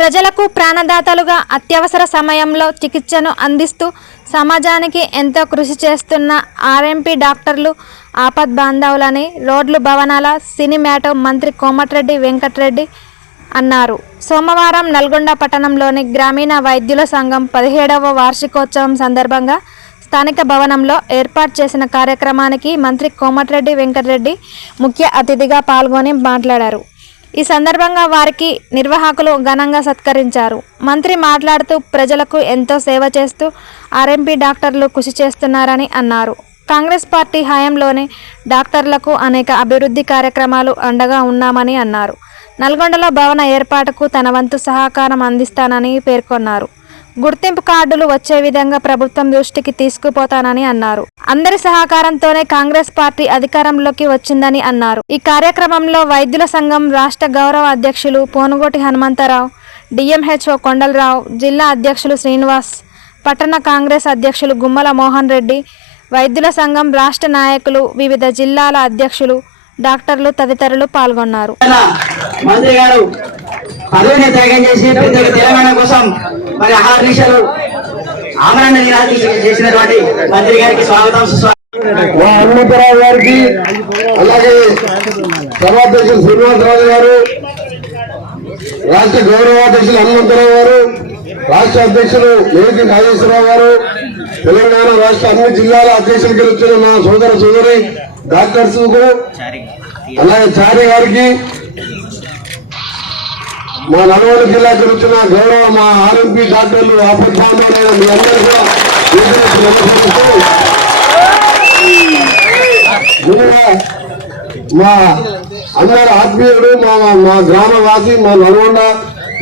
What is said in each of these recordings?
ప్రజలకు ప్రాణదాతలుగా అత్యవసర సమయంలో చికిత్సను అందిస్తూ సమాజానికి ఎంతో కృషి చేస్తున్న ఆర్ఎంపీ డాక్టర్లు ఆపద్బాంధవులని రోడ్లు భవనాల సినిమాటో మంత్రి కోమటిరెడ్డి వెంకటరెడ్డి అన్నారు. సోమవారం నల్గొండ పట్టణంలోని గ్రామీణ వైద్యుల సంఘం 17వ వార్షికోత్సవం సందర్భంగా స్థానిక భవనంలో ఏర్పాటు చేసిన కార్యక్రమానికి మంత్రి కోమటిరెడ్డి వెంకటరెడ్డి ముఖ్య అతిథిగా పాల్గొని మాట్లాడారు. ఈ సందర్భంగా వారికి నిర్వాహకులు ఘనంగా సత్కరించారు. మంత్రి మాట్లాడుతూ ప్రజలకు ఎంతో సేవ చేస్తూ ఆర్ఎంపీ డాక్టర్లు కృషి చేస్తున్నారని అన్నారు. కాంగ్రెస్ పార్టీ హయాంలోనే డాక్టర్లకు అనేక అభివృద్ధి కార్యక్రమాలు అండగా ఉన్నామని అన్నారు. నల్గొండలో భవన ఏర్పాటుకు తన వంతు సహకారం అందిస్తానని పేర్కొన్నారు. గుర్తింపు కార్డులు వచ్చే విధంగా ప్రభుత్వం దృష్టికి తీసుకుపోతానని అన్నారు. అందరి సహకారంతోనే కాంగ్రెస్ పార్టీ అధికారంలోకి వచ్చిందని అన్నారు. ఈ కార్యక్రమంలో వైద్యుల సంఘం రాష్ట్ర గౌరవ అధ్యక్షులు పోనుగోటి హనుమంతరావు, డిఎంహెచ్ఓ కొండలరావు, జిల్లా అధ్యక్షులు శ్రీనివాస్, పట్టణ కాంగ్రెస్ అధ్యక్షులు గుమ్మల మోహన్ రెడ్డి, వైద్యుల సంఘం రాష్ట్ర నాయకులు, వివిధ జిల్లాల అధ్యక్షులు, డాక్టర్లు తదితరులు పాల్గొన్నారు. మంత్రి గారు పదవిని త్యాగం చేసి తెలంగాణ కోసం మరి 6 నిమిషాలు ఆమరణ నిరాహార చేసినటువంటి మంత్రి గారికి స్వాగతం సుస్వాగతం. హనుమంతరావు గారికి, అలాగే సభాధ్యక్షులు శ్రీనివాసరావు గారు, రాష్ట్ర గౌరవాధ్యక్షులు హనుమంతరావు గారు, రాష్ట్ర అధ్యక్షులు ఏపీ నాగేశ్వరరావు గారు, తెలంగాణ రాష్ట్ర అన్ని జిల్లాల అధ్యక్షులకి వచ్చిన మా సోదర సోదరి డాక్టర్స్ కు, అలాగే చారి గారికి, మా నల్గొండ జిల్లాకి వచ్చిన గౌరవ మా ఆర్ఎంపీ డాక్టర్లు ఆపద్బాంధవులైన మీ అందరూ కూడా మా అందరు ఆత్మీయుడు, మా గ్రామవాసి, మా నల్గొండ,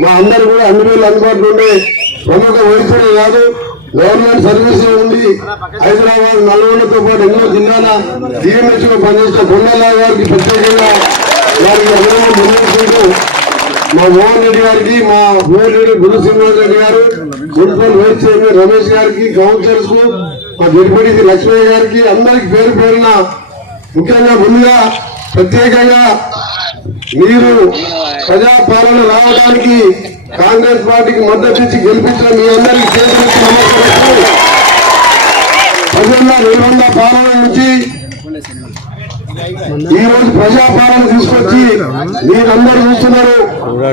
మా అందరు కూడా అన్ని వేలు అందుబాటులో ఉండే ప్రముఖ వైద్యుడే కాదు, గవర్నమెంట్ సర్వీస్ ఉంది. హైదరాబాద్, నల్గొండతో పాటు ఎన్నో జిల్లాల డిఎంహెచ్ లో పనిచేసిన కొండలరావు గారికి ప్రత్యేకంగా వారికి అభినందనలు. మా మోహన్ రెడ్డి గారికి, మా మోహన్ రెడ్డి గురు శ్రీనివాస్ రెడ్డి గారు, మున్సిపల్ వైస్ చైర్మన్ రమేష్ గారికి, కౌన్సిలర్స్ కు, మా డిప్యూటీ లక్ష్మయ్య గారికి, అందరికి పేరు పేరున ముఖ్యంగా ముందుగా ప్రత్యేకంగా మీరు ప్రజాపాలన రావడానికి కాంగ్రెస్ పార్టీకి మద్దతు ఇచ్చి గెలిపించిన మీ అందరికీ చేతులెత్తి నమస్కరిస్తూ, ప్రజల నిర్బంధ పాలన నుంచి ఈ రోజు ప్రజాపాలన తీసుకొచ్చి మీరందరూ చూస్తున్నారు.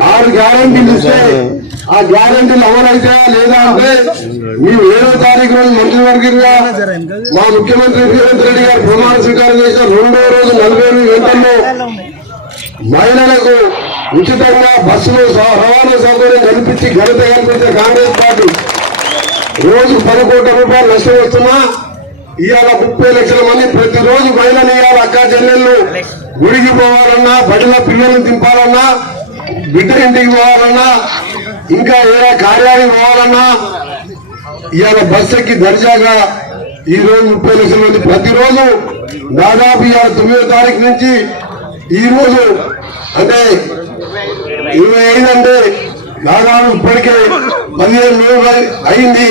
6 గ్యారెంటీలు ఇస్తే ఆ గ్యారెంటీలు అమలైతాయా లేదా అంటే మేము 7వ తారీఖు రోజు మంత్రివర్గంగా మా ముఖ్యమంత్రి రేవంత్ రెడ్డి గారు ప్రమాణ స్వీకారం చేసిన 2వ రోజు 48 గంటల్లో మహిళలకు ఉచితంగా బస్సులు రవాణా సౌకర్యం కల్పించి ఘనత కల్పించిన కాంగ్రెస్ పార్టీ రోజు 10 కోట్ల రూపాయలు నష్టం వస్తున్నా ఇవాళ 30 లక్షల మంది ప్రతిరోజు మహిళలు ఇవాళ అక్కా చెల్లెళ్ళు గుడికి పోవాలన్నా, బడిలో పిల్లల్ని దింపాలన్నా, బిడ్డ ఇంటికి పోవాలన్నా, ఇంకా ఏదైనా కార్యాలయం పోవాలన్నా ఇవాళ బస్సు ఎక్కి దర్జాగా ఈ రోజు 30 లక్షల మంది ప్రతిరోజు దాదాపు ఇవాళ 9వ తారీఖు నుంచి ఈ రోజు అంటే 25 అంటే దాదాపు ఇప్పటికే 15 రోజులు అయింది.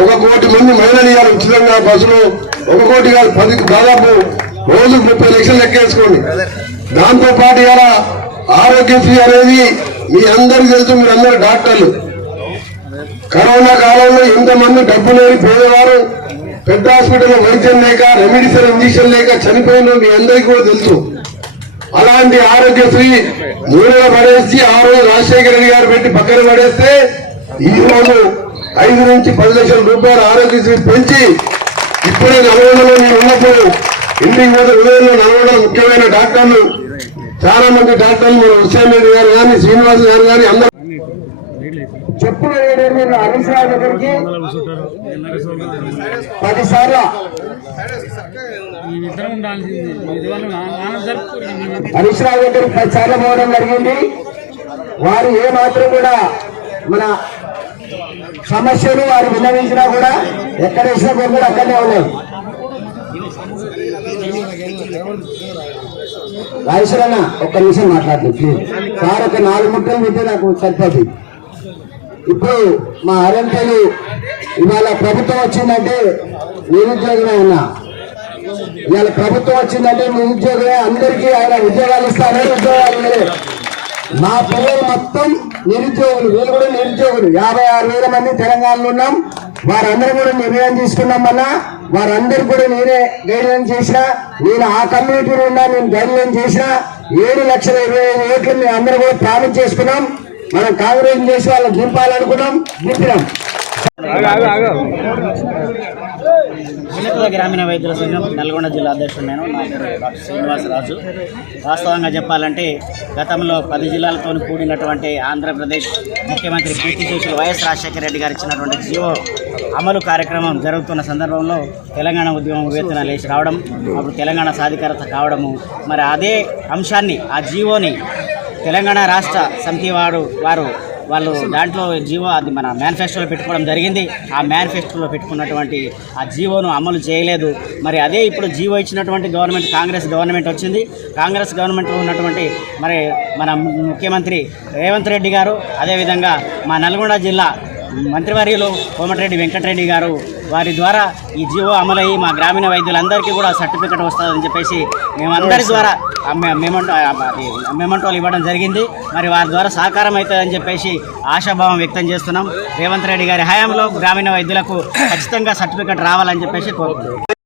1 కోటి మంది మహిళలు ఇవ్వాలి ఉచితంగా బస్సులో. 1 కోటి కాదు, 10 దాదాపు రోజు 30 లక్షలు లెక్కేసుకోండి. దాంతో పాటు ఇలా ఆరోగ్యశ్రీ అనేది మీ అందరికీ తెలుసు. మీరందరూ డాక్టర్లు. కరోనా కాలంలో ఎంతమంది డబ్బు లేని పేదవారు పెద్ద హాస్పిటల్లో వైద్యం లేక, రెమెడిసిన్ ఇంజక్షన్ లేక చనిపోయిన మీ అందరికీ కూడా తెలుసు. అలాంటి ఆరోగ్యశ్రీ మూడగా పడేసి ఆ రోజు రాజశేఖర రెడ్డి గారు పెట్టి పక్కన పడేస్తే ఈ రోజు 5 నుంచి 10 లక్షల రూపాయల ఆరోగ్యశ్రీ పెంచి ఇప్పుడే నల్గొండలో నేను ఉన్నప్పుడు ఇంటికి పోతే ఉదయంలో నల్గొండలో ముఖ్యమైన డాక్టర్లు చాలా మంది డాక్టర్లు మన హుస్సేన్ రెడ్డి గారు కానీ, శ్రీనివాస్ గారు కానీ అందరూ చెప్పులు వేయడం హరీష్ రావు దగ్గరికి 10 సార్లు హరీష్ రావు దగ్గరికి 10 సార్లు పోవడం జరిగింది. వారు ఏ మాత్రం కూడా మన సమస్యలు వారు విన్నవించినా కూడా ఎక్కడ వేసినా కూడా అక్కడనే ఉన్నాయి. రాజేశ్వరన్న ఒక్క నిమిషం మాట్లాడుతుంది ప్లీజ్ సార్. ఒక 4 ముట్టలు పెడితే నాకు సరిపోతుంది. ఇప్పుడు మా ఆర్ఎంపీలు ఇవాళ ప్రభుత్వం వచ్చిందంటే నిరుద్యోగమే ఉన్నా. ఇవాళ ప్రభుత్వం వచ్చిందంటే నిరుద్యోగమే. అందరికీ ఆయన ఉద్యోగాలు ఇస్తారని ఉద్యోగాలు నా పిల్లలు మొత్తం నిరుద్యోగులు, వీళ్ళు కూడా నిరుద్యోగులు. 56,000 మంది తెలంగాణలో ఉన్నాం. వారందరూ కూడా నిర్ణయం తీసుకున్నాం. వల్ల వారందరూ కూడా నేనే గైడ్లైన్ చేసిన, నేను ఆ కమ్యూనిటీలో ఉన్నా, నేను గైడ్లైన్ చేసిన 7,25,000 ఓట్లు మేము అందరూ కూడా ప్రామిస్ చేసుకున్నాం. మనం కాంగ్రెస్ చేసి వాళ్ళని దింపాలనుకున్నాం, దింపినాం. వినతుల గ్రామీణ వైద్యుల సంఘం నల్గొండ జిల్లా అధ్యక్షుడు నేను. నా పేరు డాక్టర్ శ్రీనివాసరాజు. వాస్తవంగా చెప్పాలంటే గతంలో 10 జిల్లాలతో కూడినటువంటి ఆంధ్రప్రదేశ్ ముఖ్యమంత్రి కీర్తిశేషులు వైఎస్ రాజశేఖర రెడ్డి గారు ఇచ్చినటువంటి జీవో అమలు కార్యక్రమం జరుగుతున్న సందర్భంలో తెలంగాణ ఉద్యమం వేతన లేచి రావడం, అప్పుడు తెలంగాణ సాధికారత కావడము, మరి అదే అంశాన్ని ఆ జీవోని తెలంగాణ రాష్ట్ర సమితి వాళ్ళు దాంట్లో జీవో అది మన మేనిఫెస్టోలో పెట్టుకోవడం జరిగింది. ఆ మేనిఫెస్టోలో పెట్టుకున్నటువంటి ఆ జీవోను అమలు చేయలేదు. మరి అదే ఇప్పుడు జీవో ఇచ్చినటువంటి గవర్నమెంట్ కాంగ్రెస్ గవర్నమెంట్ వచ్చింది. కాంగ్రెస్ గవర్నమెంట్లో ఉన్నటువంటి మరి మన ముఖ్యమంత్రి రేవంత్ రెడ్డి గారు, అదేవిధంగా మా నల్గొండ జిల్లా మంత్రివర్యులు కోమటిరెడ్డి వెంకటరెడ్డి గారు వారి ద్వారా ఈ జీవో అమలయ్యి మా గ్రామీణ వైద్యులందరికీ కూడా సర్టిఫికెట్ వస్తుందని చెప్పేసి మేమందరి ద్వారా మెమంటోలు ఇవ్వడం జరిగింది. మరి వారి ద్వారా సహకారం అవుతుందని చెప్పేసి ఆశాభావం వ్యక్తం చేస్తున్నాం. రేవంత్ రెడ్డి గారి హయాంలో గ్రామీణ వైద్యులకు ఖచ్చితంగా సర్టిఫికెట్ రావాలని చెప్పేసి కోరుకుంటున్నాం.